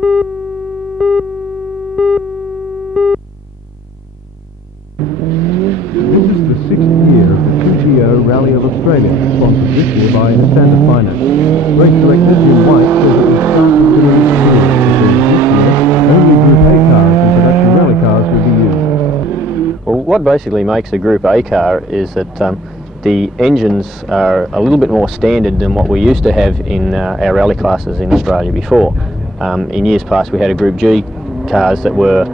This is the 6th year of the 2GO Rally of Australia, sponsored this year by Standard Finance. Race director Jim White says it was started to the experience because this year only Group A cars and production rally cars will be used. Well, what basically makes a Group A car is that the engines are a little bit more standard than what we used to have in our rally classes in Australia before. In years past we had a Group G cars that were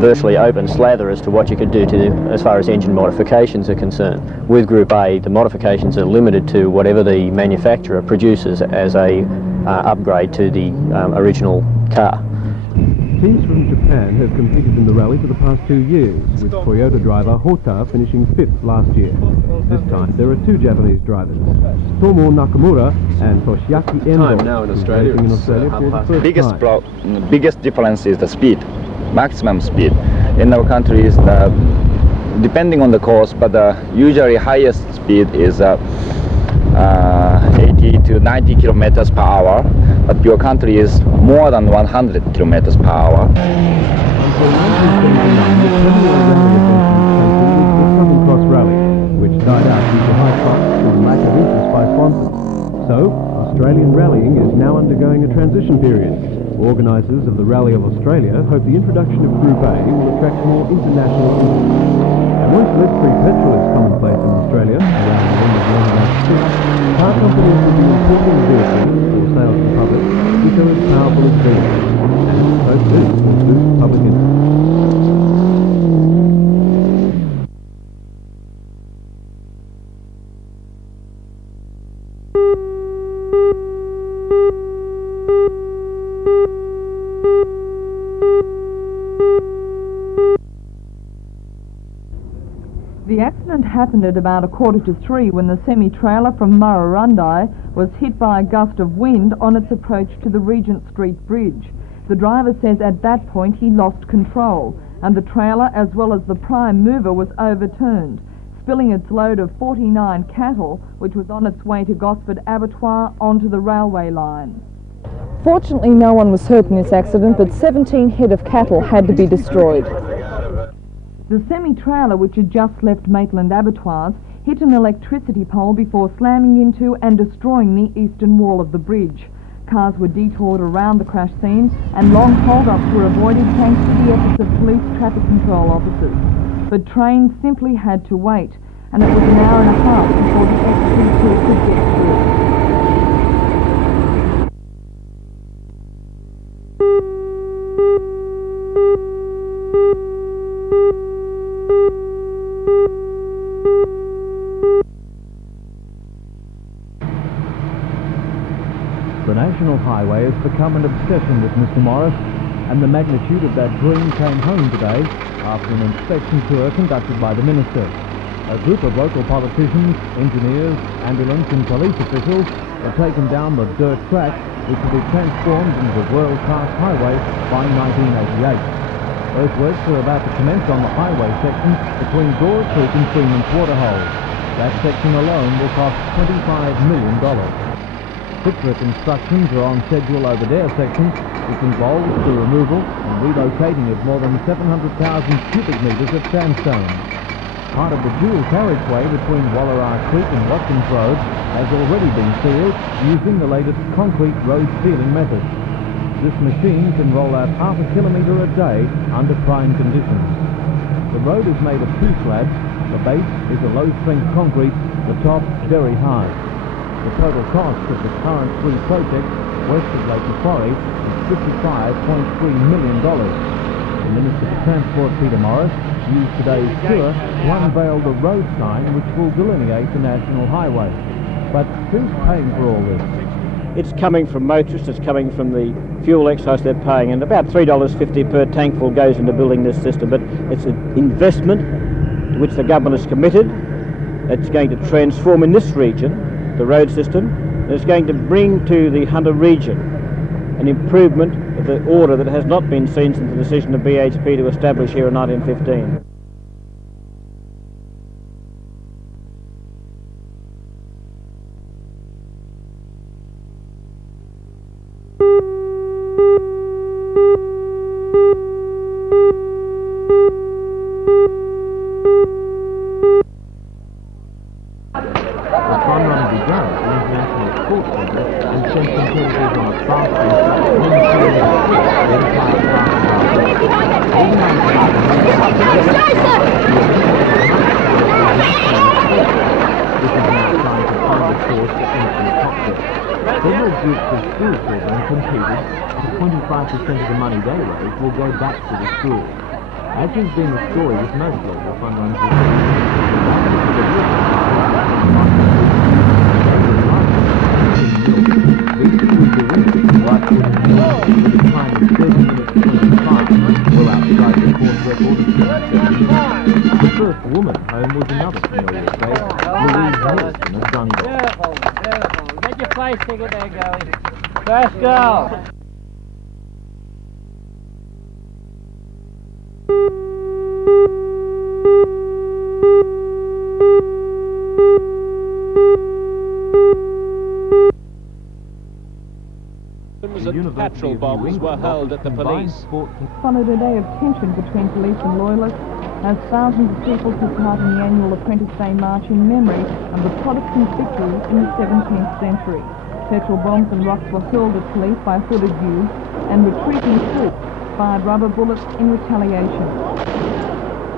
virtually open slather as to what you could do as far as engine modifications are concerned. With Group A, the modifications are limited to whatever the manufacturer produces as a upgrade to the original car. Teams from Japan have competed in the rally for the past 2 years, with Toyota driver Hota finishing 5th last year. This time there are 2 Japanese drivers, Tomo Nakamura and Toshiaki Endo, now in who's Australia, racing in Australia for the first time. Biggest difference is the speed, maximum speed. In our country is depending on the course, but the usually highest speed is 80 to 90 kilometers per hour, but your country is more than 100 kilometers per hour. Until 1979, the premier rally event in this country was the Southern Cross Rally, which died out due to high costs and lack of interest by sponsors. So, Australian rallying is now undergoing a transition period. Organisers of the Rally of Australia hope the introduction of Group A will attract more international interest. And once lead-free petrol is commonplace in Australia, around the end of 1996, car companies will be importing vehicles for sale to the public which are as powerful as diesel, and so this will boost public interest. The accident happened at about 2:45 when the semi-trailer from Murrurundi was hit by a gust of wind on its approach to the Regent Street Bridge. The driver says at that point he lost control and the trailer as well as the prime mover was overturned, spilling its load of 49 cattle, which was on its way to Gosford Abattoir, onto the railway line. Fortunately no one was hurt in this accident, but 17 head of cattle had to be destroyed. The semi-trailer, which had just left Maitland Abattoirs, hit an electricity pole before slamming into and destroying the eastern wall of the bridge. Cars were detoured around the crash scene and long hold-ups were avoided thanks to the efforts of police traffic control officers. But trains simply had to wait, and it was an hour and a half before the XT2 could get through. The National Highway has become an obsession with Mr. Morris, and the magnitude of that dream came home today after an inspection tour conducted by the Minister. A group of local politicians, engineers, ambulance and police officials have taken down the dirt track which will be transformed into a world-class highway by 1988. Those works are about to commence on the highway section between Gore Creek and Freeman's Waterhole. That section alone will cost $25 million. Fixer constructions are on schedule over their section, which involves the removal and relocating of more than 700,000 cubic metres of sandstone. Part of the dual carriageway between Wallara Creek and Watkins Road has already been sealed using the latest concrete road sealing method. This machine can roll out half a kilometre a day under prime conditions. The road is made of 2 slabs. The base is a low-strength concrete, the top very hard. The total cost of the current 3 projects west of Lake Macquarie is $55.3 million. The Minister for Transport, Peter Morris, used today's tour to unveil the road sign which will delineate the national highway. But who's paying for all this? It's coming from motorists, it's coming from the fuel excise they're paying, and about $3.50 per tankful goes into building this system. But it's an investment to which the government is committed. It's going to transform in this region the road system, and it's going to bring to the Hunter region an improvement of the order that has not been seen since the decision of BHP to establish here in 1915. Several groups of school children competed, and 25% of the money they raise will go back to the school. As has been the story with most local fund runs the first woman home was another familiar face, Louise Harrison of Dungal. Careful. Get your place ticket there, Goey. First goal. Petrol bombs were hurled at the police. Followed a day of tension between police and loyalists as thousands of people took part in the annual Apprentice Day March in memory of the Protestant victories in the 17th century. Petrol bombs and rocks were hurled at police by hooded youths, and retreating troops fired rubber bullets in retaliation.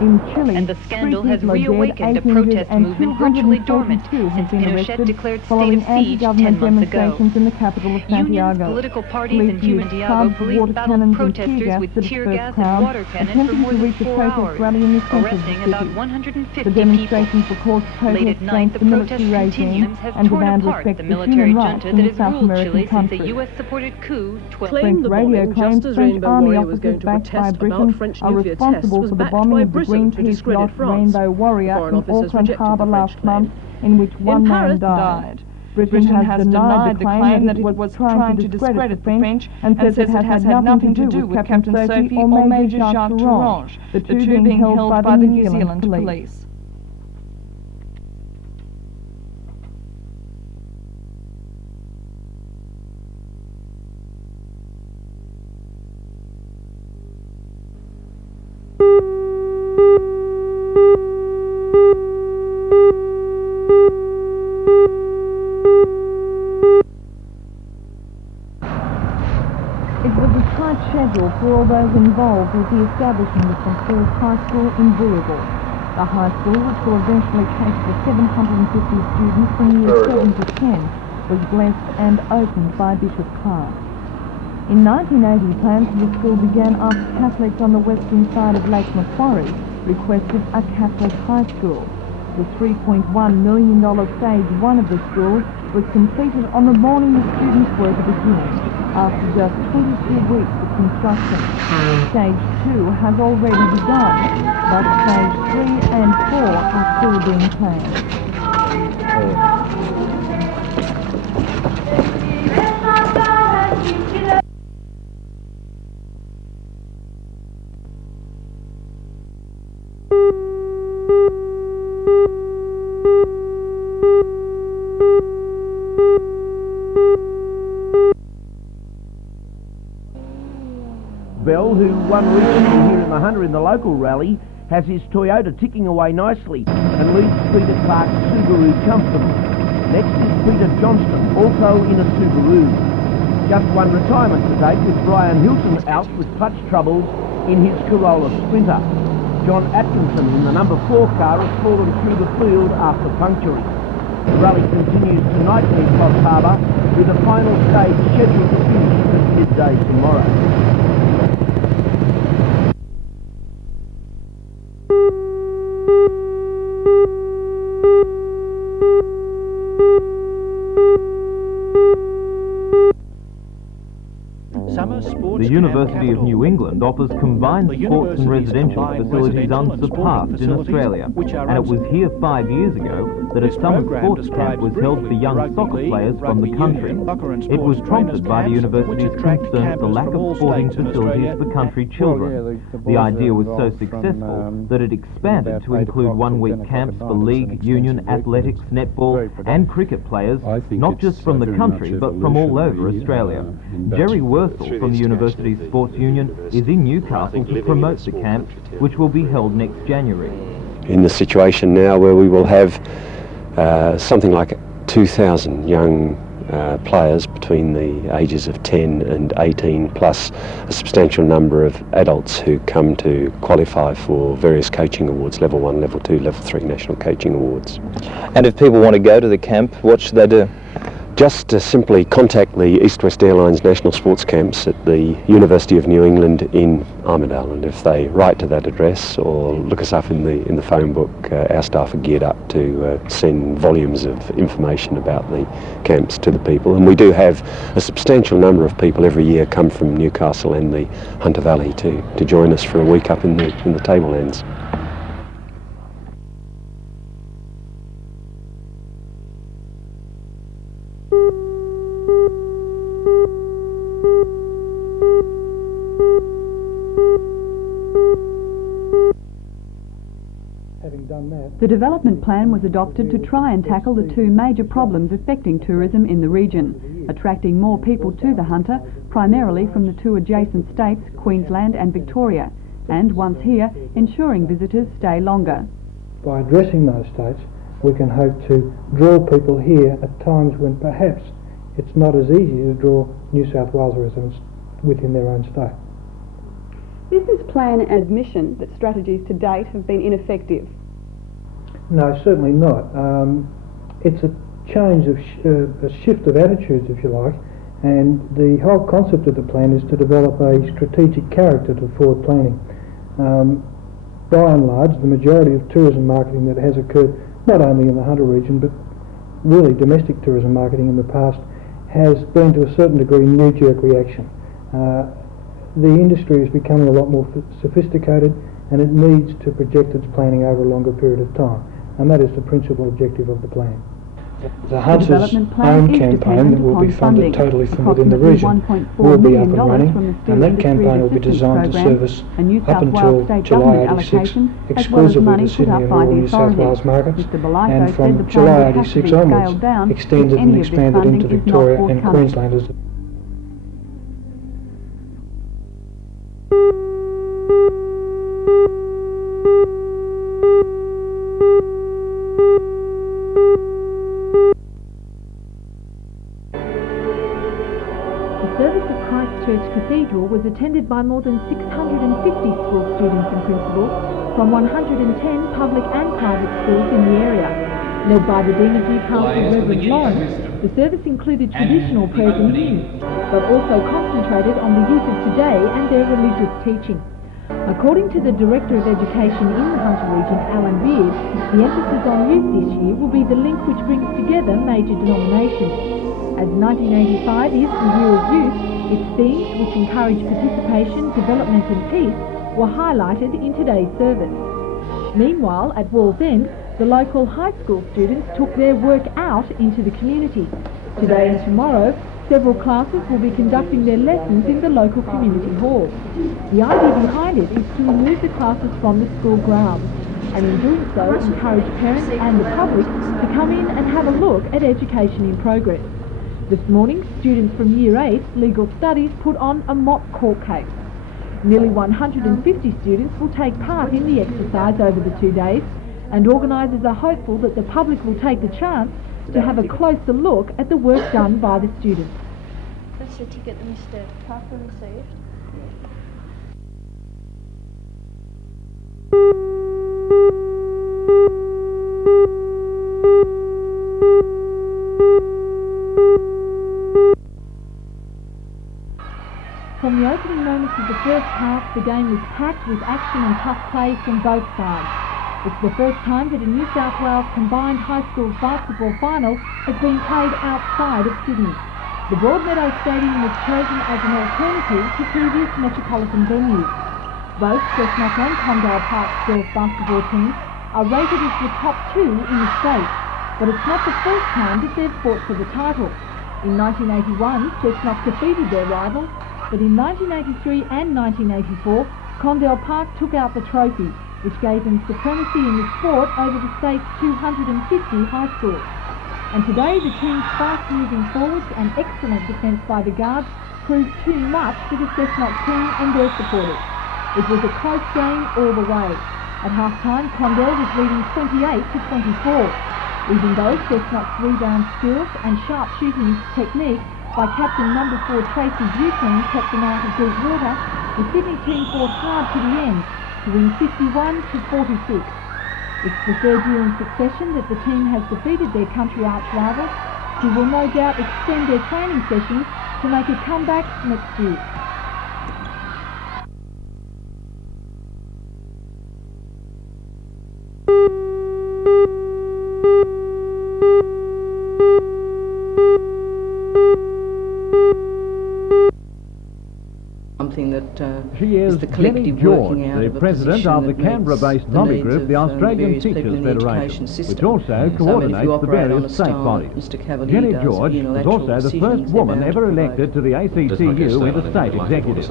In Chile, and the scandal has reawakened a protest movement virtually dormant since Pinochet declared state of siege 10 months ago. In the capital of Santiago. Unions, political parties, and Human Diago police battled protesters with tear gas and water cannon for more than 4 hours, arresting about 150 people. Late at night, the protest continues has torn apart the military junta that has ruled Chile since a U.S.-supported coup 12 Claimed the bombing just as Rainbow Warrior was going to protest about French nuclear tests was backed by Britain to discredit France. Rainbow Warrior Foreign in officers Auckland rejected Harbour the last French month, in which one man died. Britain has denied the claim that it was trying to discredit the French and says it has had nothing to do with Captain Sophie or Major Jacques Tourange, the two being held by the New Zealand police. Schedule for all those involved with the establishment of St. Paul's High School in Boorable. The high school, which will eventually take the 750 students from years 7 to 10, was blessed and opened by Bishop Clark. In 1980, plans for the school began after Catholics on the western side of Lake Macquarie requested a Catholic high school. The $3.1 million stage 1 of the school was completed on the morning the students were to begin, after just 22 weeks of construction. Stage 2 has already begun, but Stage 3 and 4 are still being planned. Bell, who won recently here in the Hunter in the local rally, has his Toyota ticking away nicely and leads Peter Clark's Subaru comfortably. Next is Peter Johnston, also in a Subaru. Just one retirement to date, with Brian Hilton out with clutch troubles in his Corolla Sprinter. John Atkinson in the number 4 car has fallen through the field after puncturing. The rally continues tonight near Coffs Harbour, with a final stage scheduled to finish at midday tomorrow. The University of New England offers combined sports and residential facilities unsurpassed in Australia, and it was here 5 years ago that a summer sports camp was held for young soccer players from the country. It was prompted by the university's concern for lack of sporting facilities for country children. The idea was so successful that it expanded to include one-week camps for league, union, athletics, netball and cricket players, not just from the country but from all over Australia. Jerry Wursel from the University Sports Union is in Newcastle to promote the camp, which will be held next January. In the situation now where we will have something like 2,000 young players between the ages of 10 and 18, plus a substantial number of adults who come to qualify for various coaching awards, level 1, level 2, level 3 national coaching awards. And if people want to go to the camp, what should they do? Just to simply contact the East West Airlines National Sports Camps at the University of New England in Armidale, and if they write to that address or look us up in the phone book, our staff are geared up to send volumes of information about the camps to the people. And we do have a substantial number of people every year come from Newcastle and the Hunter Valley to join us for a week up in the Tablelands. The development plan was adopted to try and tackle the two major problems affecting tourism in the region, attracting more people to the Hunter, primarily from the two adjacent states, Queensland and Victoria, and once here, ensuring visitors stay longer. By addressing those states, we can hope to draw people here at times when perhaps it's not as easy to draw New South Wales residents within their own state. Is this plan an admission that strategies to date have been ineffective? No, certainly not. It's a change of a shift of attitudes, if you like, and the whole concept of the plan is to develop a strategic character to forward planning. By and large, the majority of tourism marketing that has occurred, not only in the Hunter region, but really domestic tourism marketing in the past, has been to a certain degree knee-jerk reaction. The industry is becoming a lot more sophisticated, and it needs to project its planning over a longer period of time, and that is the principal objective of the plan. The Hunter's own campaign that will be funded totally from within the region will be up and running, and that campaign will be designed to service up until July 86 exclusively the Sydney and rural New South Wales markets, and from July 86 onwards extended and expanded into Victoria and Queensland as Cathedral was attended by more than 650 school students and principals from 110 public and private schools in the area. Led by the Dean of Newcastle, Reverend Lawrence, the service included traditional prayers and hymns, but also concentrated on the youth of today and their religious teaching. According to the Director of Education in the Hunter region, Alan Beard, the emphasis on youth this year will be the link which brings together major denominations. As 1985 is the Year of Youth, its themes, which encourage participation, development and peace, were highlighted in today's service. Meanwhile, at Wallsend, the local high school students took their work out into the community. Today and tomorrow, several classes will be conducting their lessons in the local community hall. The idea behind it is to remove the classes from the school grounds, and in doing so, encourage parents and the public to come in and have a look at education in progress. This morning, students from Year 8 Legal Studies put on a mock court case. Nearly 150 students will take part in the exercise over the 2 days, and organisers are hopeful that the public will take the chance to have a closer look at the work done by the students. That's the ticket that Mr. Parker received. From the opening moments of the first half, the game was packed with action and tough play from both sides. It's the first time that a New South Wales combined high school basketball final has been played outside of Sydney. The Broadmeadows Stadium was chosen as an alternative to previous metropolitan venues. Both Chestnut and Condell Park girls basketball teams are rated as the top two in the state, but it's not the first time that they've fought for the title. In 1981, Chestnut defeated their rivals, but in 1983 and 1984, Condell Park took out the trophy, which gave them supremacy in the sport over the state's 250 high schools. And today, the team's fast moving forwards and excellent defence by the guards proved too much for the Chestnut team and their supporters. It was a close game all the way. At half-time, Condell was leading 28 to 24. Even though Chestnut's rebound skills and sharp shooting technique by captain number 4 Tracy Buchanan kept them out of deep water, the Sydney team fought hard to the end to win 51-46. It's the third year in succession that the team has defeated their country arch rivals, who will no doubt extend their training sessions to make a comeback next year. Something that she is the collective Jenny George, working out the of a president of the position that Canberra-based meets lobby the group, needs the of, Australian various people Teachers in the education Federation, system. which also So, I mean, if you coordinates the operate on various a state style bodies. Mr. Cavalier Jenny does, George is unilateral also the first decisions, woman they're bound ever to elected to the ACTU with a state executive.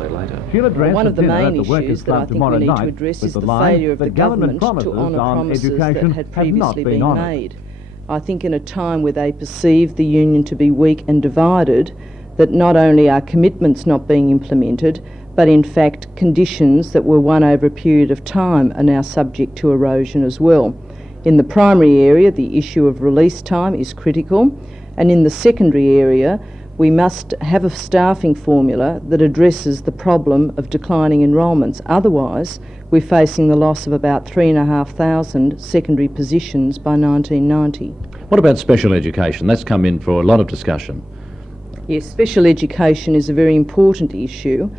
She'll address one a of the dinner main at the Workers' issues that I Club think tomorrow we need to night address with is the the line, failure of the the government promises to honour on promises education that had have previously not been been honoured. made. I think in a time where they perceive the union to be weak and divided, that not only are commitments not being implemented, but in fact conditions that were won over a period of time are now subject to erosion as well. In the primary area, the issue of release time is critical, and in the secondary area, we must have a staffing formula that addresses the problem of declining enrolments. Otherwise, we're facing the loss of about 3,500 secondary positions by 1990. What about special education? That's come in for a lot of discussion. Yes, special education is a very important issue.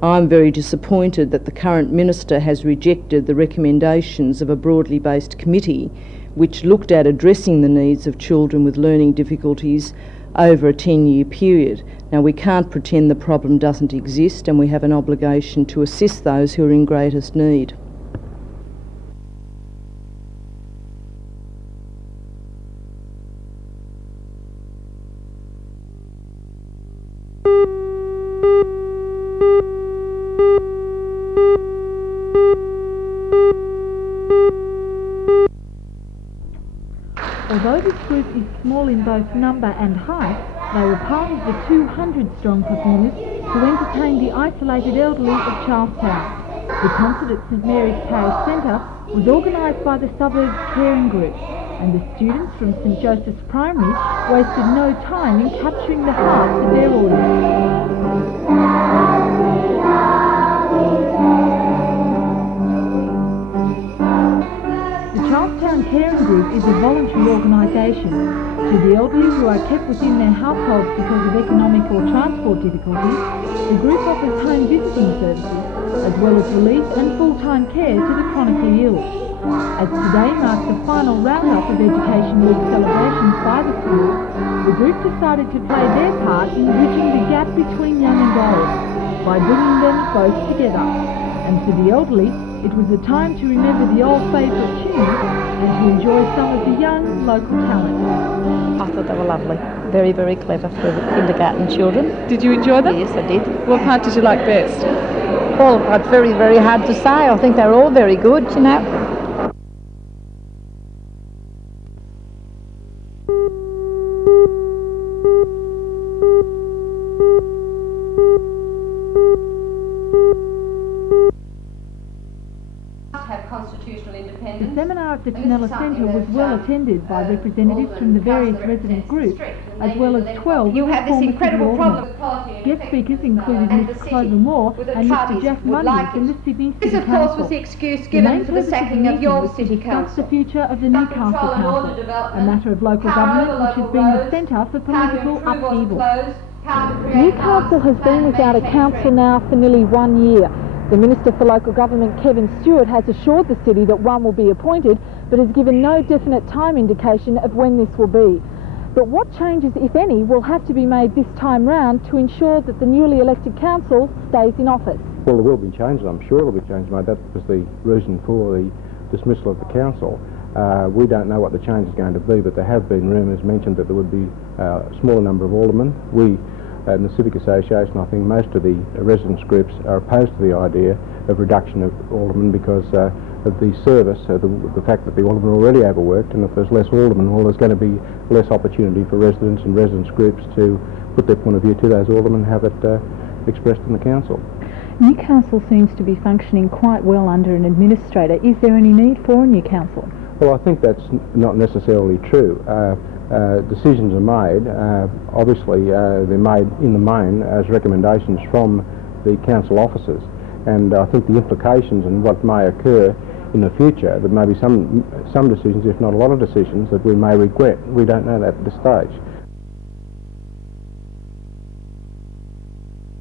I'm very disappointed that the current Minister has rejected the recommendations of a broadly based committee which looked at addressing the needs of children with learning difficulties over a 10-year period. Now, we can't pretend the problem doesn't exist, and we have an obligation to assist those who are in greatest need. Although this group is small in both number and height, they were part of the 200-strong performers who entertained the isolated elderly of Charlestown. The concert at St Mary's Parish Centre was organised by the Suburbs Caring Group, and the students from St Joseph's Primary wasted no time in capturing the hearts of their audience. The Charlestown Caring Group is a voluntary organisation. To the elderly who are kept within their households because of economic or transport difficulties, the group offers home visiting services, as well as relief and full-time care to the chronically ill. As today marks the final roundup of Education Week celebrations by the school, the group decided to play their part in bridging the gap between young and old by bringing them both together. And for the elderly, it was a time to remember the old favourite tunes and to enjoy some of the young local talent. I thought they were lovely. Very, very clever for the kindergarten children. Did you enjoy them? Yes, I did. What part did you like best? Well, it's very, very hard to say. I think they're all very good, you know. The seminar at the Tenella Centre was well attended by representatives from the various resident groups, as well as 12 former city aldermen. Guest speakers included Ms Clover Moore and Mr Jack Mundy from the Sydney City Council. This, of course, was the excuse given for the sacking of your City Council. The future of the Newcastle Council, a matter of local government which has been the centre for political upheaval. Newcastle has been without a council now for nearly 1 year. The Minister for Local Government, Kevin Stewart, has assured the city that one will be appointed, but has given no definite time indication of when this will be. But what changes, if any, will have to be made this time round to ensure that the newly elected council stays in office? Well, there will be changes, I'm sure there will be changes made. That was the reason for the dismissal of the council. We don't know what the change is going to be, but there have been rumours mentioned that there would be a smaller number of aldermen. We in the Civic Association, I think most of the residents groups are opposed to the idea of reduction of aldermen because of the service, the fact that the aldermen are already overworked, and if there's less aldermen, well, there's going to be less opportunity for residents and residents groups to put their point of view to those aldermen and have it expressed in the council. Newcastle seems to be functioning quite well under an administrator. Is there any need for a new council? Well, I think that's not necessarily true. Decisions are made. Obviously, they're made in the main as recommendations from the council officers, and I think the implications and what may occur in the future, there may be some decisions, if not a lot of decisions, that we may regret. We don't know that at this stage.